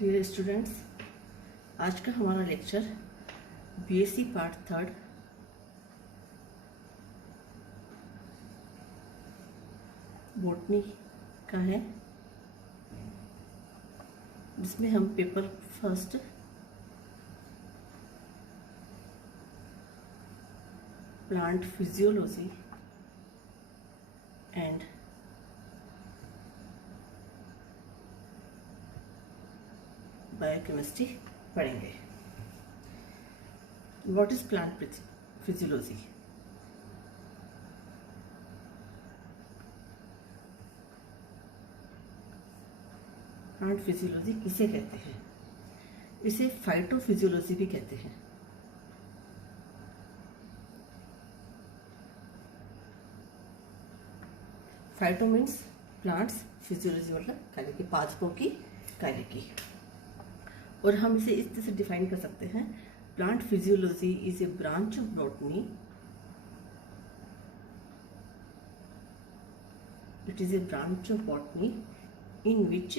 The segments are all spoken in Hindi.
डियर स्टूडेंट्स, आज का हमारा lecture BSc part third botany का है, जिसमें हम paper first plant physiology and biochemistry पढ़ेंगे। What is plant physiology? Plant physiology किसे कहते हैं? इसे फाइटोफिजियोलॉजी भी कहते हैं। फाइटो मीन्स प्लांट्स, फिजियोलॉजी मतलब कार्य की, पादपों की कार्य की। और हम इसे इस तरह से डिफाइन कर सकते हैं, plant physiology is a branch of botany, it is a branch of botany in which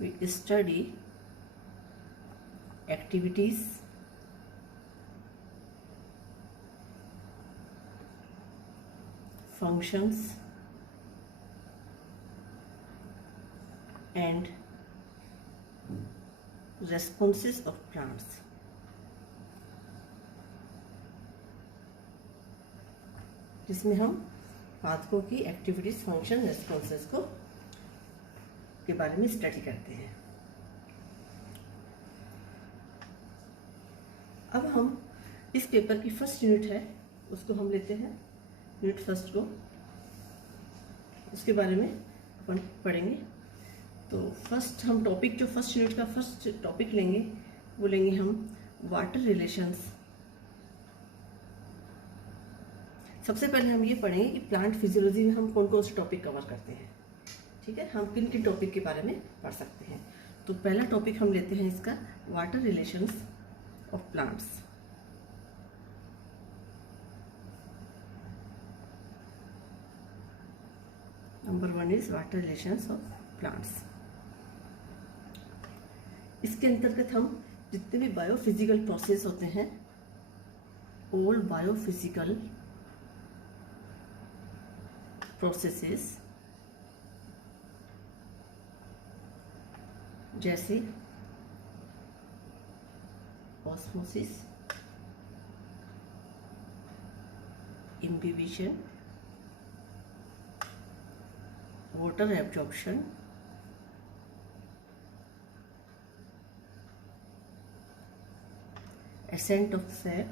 we study activities, functions and responses of plants. जिसमें हम पादपों की एक्टिविटीज, फंक्शन, रेस्पॉन्सेस को के बारे में स्टडी करते हैं। अब हम इस पेपर की फर्स्ट यूनिट है उसको हम लेते हैं, यूनिट फर्स्ट को, उसके बारे में अपन पढ़ेंगे। तो फर्स्ट हम टॉपिक, जो फर्स्ट यूनिट का फर्स्ट टॉपिक लेंगे वो लेंगे हम वाटर रिलेशंस। सबसे पहले हम ये पढ़ेंगे कि प्लांट फिजियोलॉजी में हम कौन कौन से टॉपिक कवर करते हैं। ठीक है, हम किन किन टॉपिक के बारे में पढ़ सकते हैं। तो पहला टॉपिक हम लेते हैं इसका, water relations of plants. Number 1 is water relations of plants. इसके अंतर्गत हम जितने भी बायोफिजिकल प्रोसेस होते हैं, ऑल बायोफिजिकल प्रोसेसेस, जैसे osmosis, imbibition, water absorption, ascent of sap,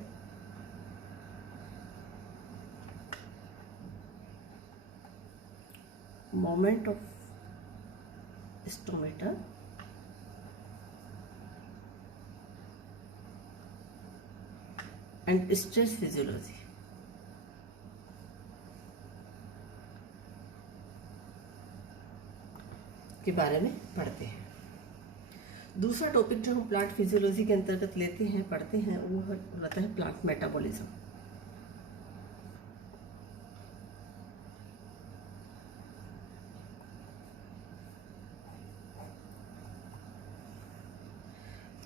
movement of stomata, and stress physiology के बारे में पढ़ते हैं। दूसरा टॉपिक जो हम प्लांट फिजियोलॉजी के अंतर्गत लेते हैं, पढ़ते हैं, वो होता है प्लांट मेटाबॉलिज्म।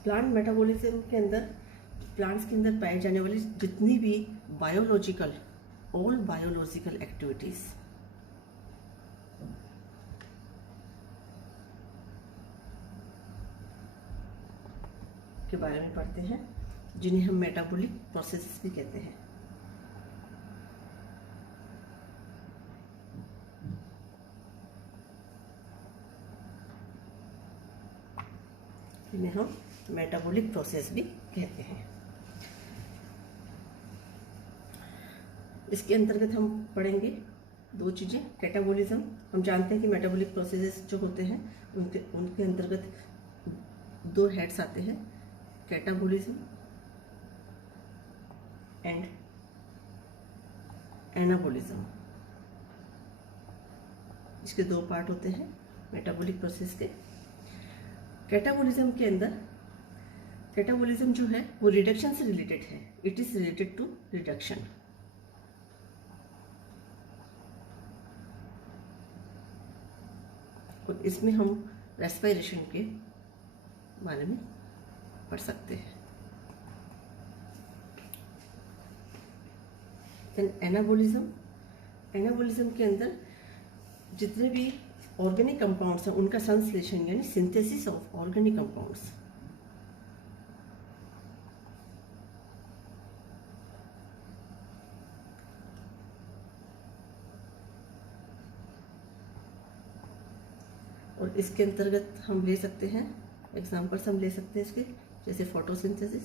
प्लांट मेटाबॉलिज्म के अंदर प्लांट्स के अंदर पाए जाने वाली जितनी भी बायोलॉजिकल, ऑल बायोलॉजिकल एक्टिविटीज के बारे में पढ़ते हैं, जिन्हें हम मेटाबॉलिक प्रोसेसेस भी कहते हैं। जिन्हें हम मेटाबॉलिक प्रोसेस भी कहते हैं। इसके अंतर्गत हम पढ़ेंगे दो चीज़ें। कैटाबॉलिज्म, हम जानते हैं कि मेटाबॉलिक प्रोसेसेस जो होते हैं उनके अंतर्गत दो हेड्स आते हैं, कैटाबॉलिज्म एंड एनाबॉलिज्म। इसके दो पार्ट होते हैं मेटाबॉलिक प्रोसेस के। कैटाबॉलिज्म के अंदर, कैटाबॉलिज्म जो है वो रिडक्शन से रिलेटेड है, it is related to reduction. और इसमें हम रेस्पिरेशन के बारे में पढ़ सकते हैं। देन एनाबोलिज्म के अंदर जितने भी ऑर्गेनिक कंपाउंड्स हैं उनका संश्लेषण यानी सिंथेसिस ऑफ ऑर्गेनिक कंपाउंड्स। और इसके अंतर्गत हम ले सकते हैं एग्जांपल्स हम ले सकते हैं इसके, जैसे photosynthesis,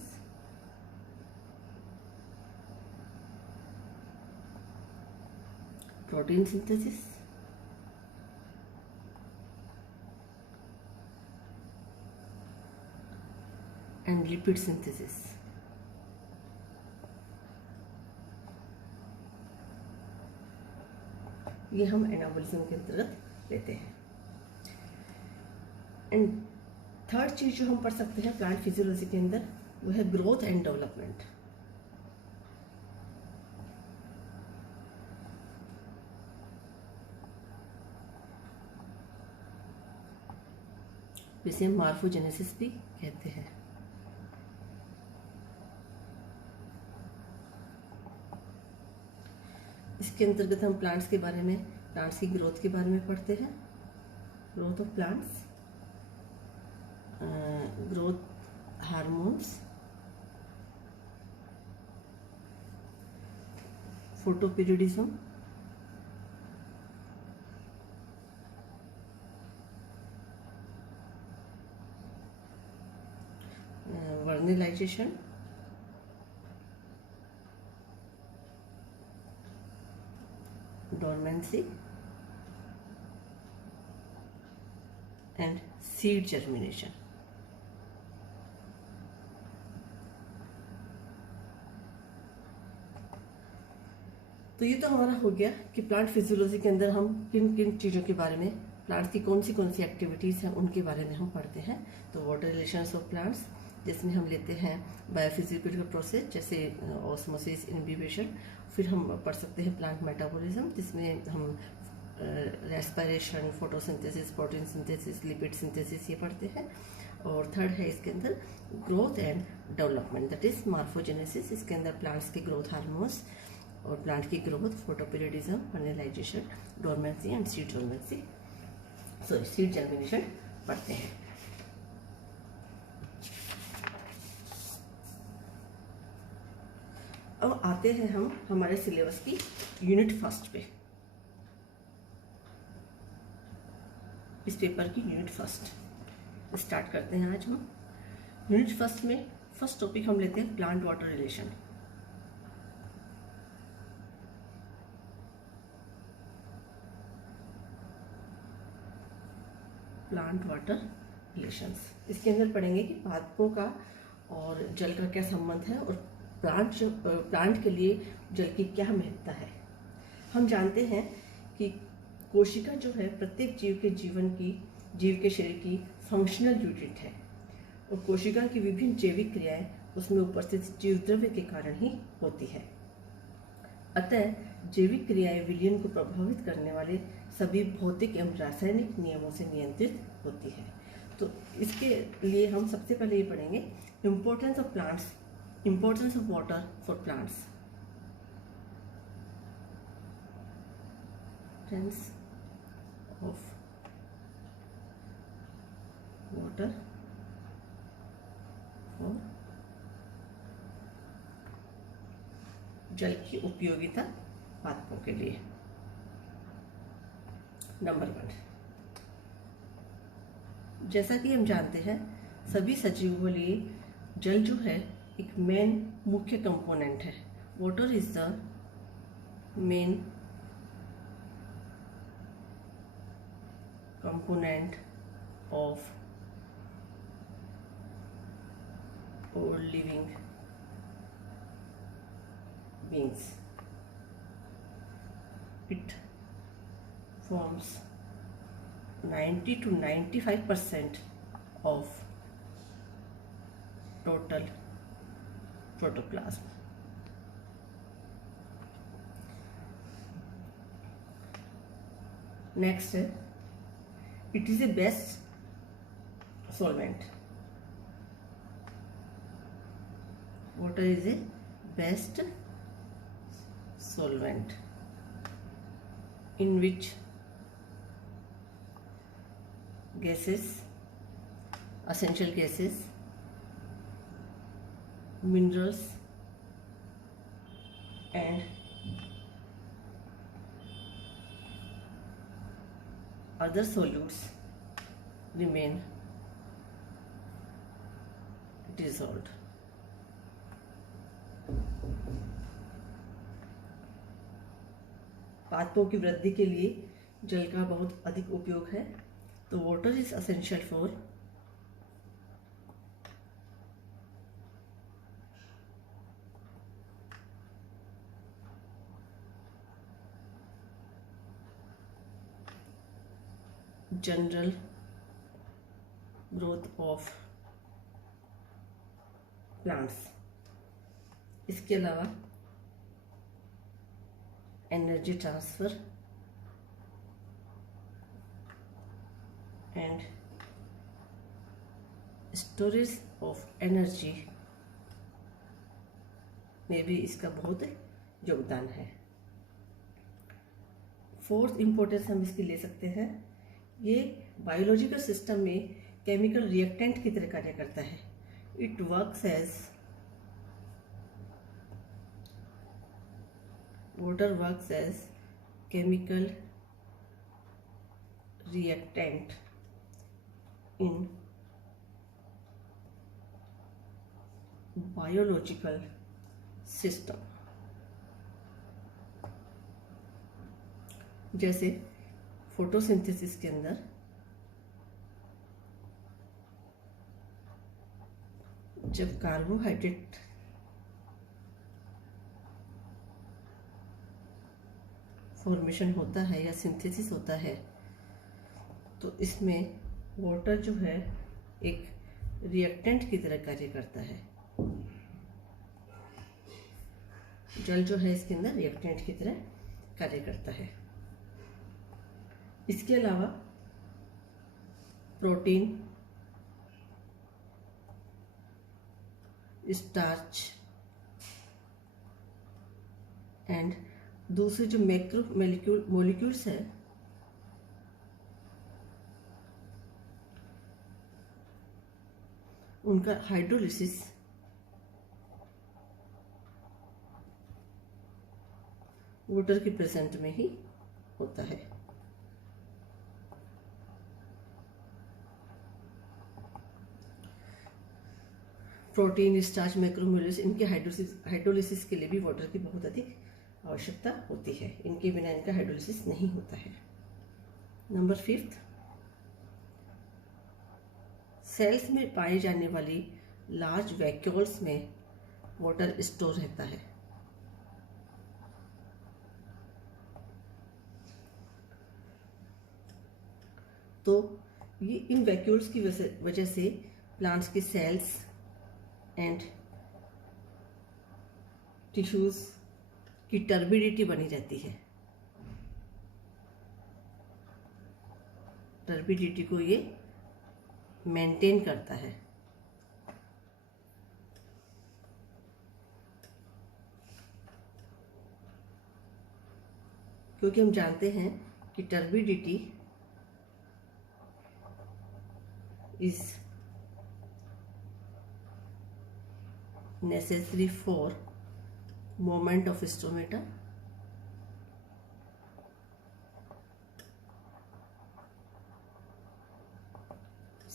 protein synthesis, and lipid synthesis. ये हम एनाबोलिज्म के अंतर्गत लेते हैं। एंड थर्ड चीज जो हम पढ़ सकते हैं प्लांट फिजियोलॉजी के अंदर वो है ग्रोथ एंड डेवलपमेंट। जिसे हम मॉर्फोजेनेसिस भी कहते हैं। इसके अंतर्गत हम प्लांट्स के बारे में, प्लांट्स की ग्रोथ के बारे में पढ़ते हैं। Growth of plants, growth hormones, photoperiodism, vernalization, dormancy and seed germination. तो ये तो हमारा हो गया कि प्लांट फिजियोलॉजी के अंदर हम किन किन चीज़ों के बारे में, प्लांट्स की कौन सी एक्टिविटीज़ हैं उनके बारे में हम पढ़ते हैं। तो वाटर रिलेशंस ऑफ प्लांट्स, जिसमें हम लेते हैं बायोफिजिकल प्रोसेस जैसे ऑस्मोसिस, इनहिबिशन। फिर हम पढ़ सकते हैं प्लांट मेटाबॉलिज्म, जिसमें हम respiration, photosynthesis, protein synthesis, lipid synthesis ये पढ़ते हैं। और थर्ड है इसके अंदर growth and development, that is morphogenesis. इसके अंदर प्लांट्स के ग्रोथ हार्मोन्स और प्लांट की growth, photoperiodism, fertilization, dormancy and seed dormancy, sorry seed germination पढ़ते हैं। अब आते हैं हम हमारे सिलेबस की यूनिट फर्स्ट पे। इस पेपर की यूनिट फर्स्ट स्टार्ट करते हैं आज हम। यूनिट फर्स्ट में फर्स्ट टॉपिक हम लेते हैं plant water relation. Plant water relations, इसके अंदर पढ़ेंगे कि पादपों का और जल का क्या संबंध है और प्लांट के लिए जल की क्या महत्ता है। हम जानते हैं कि कोशिका जो है प्रत्येक जीव के शरीर की फंक्शनल यूनिट है और कोशिका की विभिन्न जैविक क्रियाएं उसमें उपस्थित जीव द्रव्य के कारण ही होती है। अतः जैविक क्रियाएं विलयन को प्रभावित करने वाले सभी भौतिक एवं रासायनिक नियमों से नियंत्रित होती है। तो इसके लिए हम सबसे पहले ये पढ़ेंगे importance of plants, importance of water for plants. Importance of water for, जल की उपयोगिता पादपों के लिए। नंबर 1, जैसा कि हम जानते हैं सभी सजीवों के लिए जल जो है एक मेन मुख्य कंपोनेंट है। Water is the main component of all living beings. It forms 90 to 95% of total protoplasm. Next है It is a best solvent. Water is a best solvent in which gases, essential gases, minerals and other solutes remain dissolved. पादपों की वृद्धि के लिए जल का बहुत अधिक उपयोग है। तो water is essential for general growth of plants. इसके अलावा energy transfer and storage of energy में भी इसका बहुत योगदान है। फोर्थ इम्पोर्टेंस हम इसकी ले सकते हैं, ये बायोलॉजिकल सिस्टम में केमिकल रिएक्टेंट की तरह कार्य करता है। It works as water works as chemical reactant in biological system। जैसे फोटोसिंथेसिस के अंदर जब कार्बोहाइड्रेट फॉर्मेशन होता है या सिंथेसिस होता है तो इसमें वाटर जो है एक रिएक्टेंट की तरह कार्य करता है। जल जो है इसके अंदर रिएक्टेंट की तरह कार्य करता है। इसके अलावा प्रोटीन, स्टार्च एंड दूसरे जो मैक्रो मॉलिक्यूल्स हैं उनका हाइड्रोलिसिस वाटर के प्रेजेंट में ही होता है। प्रोटीन, स्टार्च, मैक्रोमोलेक्यूल्स इनके हाइड्रोलिसिस के लिए भी वाटर की बहुत अधिक आवश्यकता होती है। इनके बिना इनका हाइड्रोलिसिस नहीं होता है। नंबर 5, सेल्स में पाए जाने वाली लार्ज वैक्यूल्स में वाटर स्टोर रहता है। तो ये इन वैक्यूल्स की वजह से प्लांट्स के सेल्स एंड टिश्यूज की टर्बिडिटी बनी रहती है। टर्बिडिटी को ये मेंटेन करता है। क्योंकि हम जानते हैं कि turbidity is necessary for movement of stomata,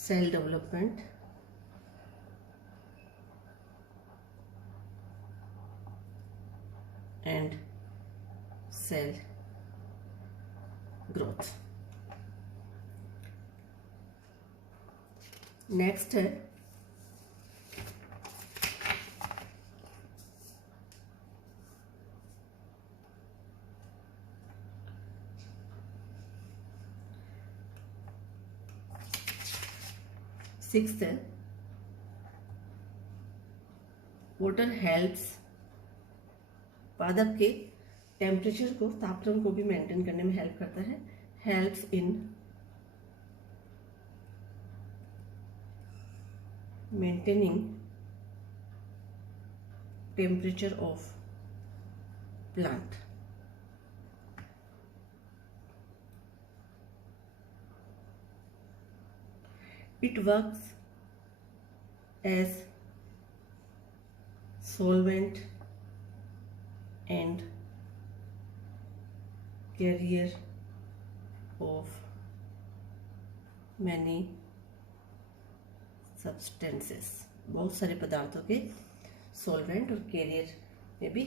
cell development and cell growth। Next है सिक्स्थ है वाटर हेल्प्स पादप के टेम्परेचर को, तापमान को भी मेंटेन करने में हेल्प करता है। Helps in maintaining temperature of plant. It works as solvent and carrier of many substances. बहुत सारे पदार्थों के सॉल्वेंट और कैरियर में भी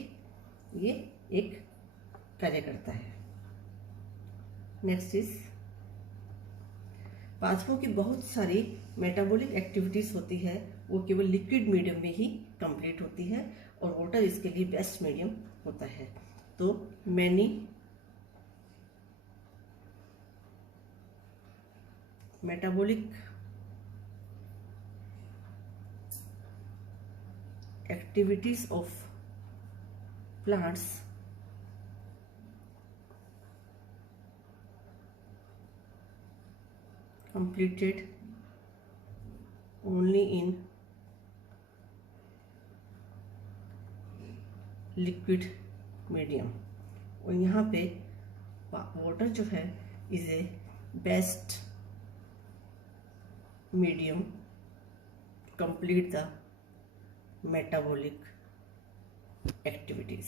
ये एक कार्य करता है। नेक्स्ट इज पाथवों की बहुत सारी मेटाबॉलिक एक्टिविटीज होती है, वो केवल लिक्विड मीडियम में ही कंप्लीट होती है और वाटर इसके लिए बेस्ट मीडियम होता है। तो many metabolic activities of plants completed only in liquid medium। और यहाँ पे वाटर जो है is a best medium complete the metabolic activities.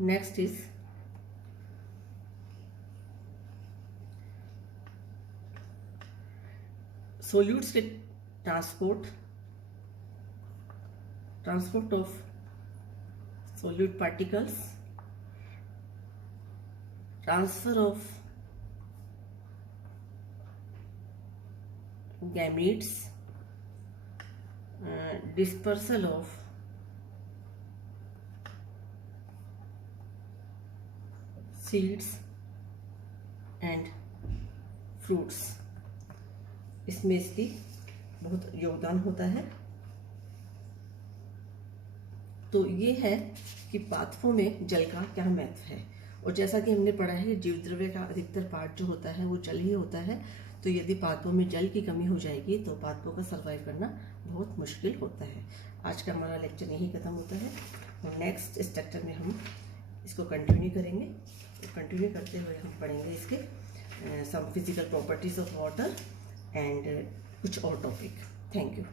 Next is solutes के transport of solute particles, transfer of gametes, dispersal of seeds and fruits, इसमें इसकी बहुत योगदान होता है। तो ये है कि पाथवों में जल का क्या महत्व है। और जैसा कि हमने पढ़ा है जीव द्रव्य का अधिकतर पार्ट जो होता है वो जल ही होता है। तो यदि पाथवों में जल की कमी हो जाएगी तो पाथवों का सर्वाइव करना बहुत मुश्किल होता है। आज का हमारा लेक्चर यहीं खत्म होता है और नेक्स्ट स्ट्रक्चर में हम इसको कंटिन्यू करेंगे। कंटिन्यू करते हुए हम पढ़ेंगे इसके some physical properties of water and कुछ और टॉपिक। Thank you.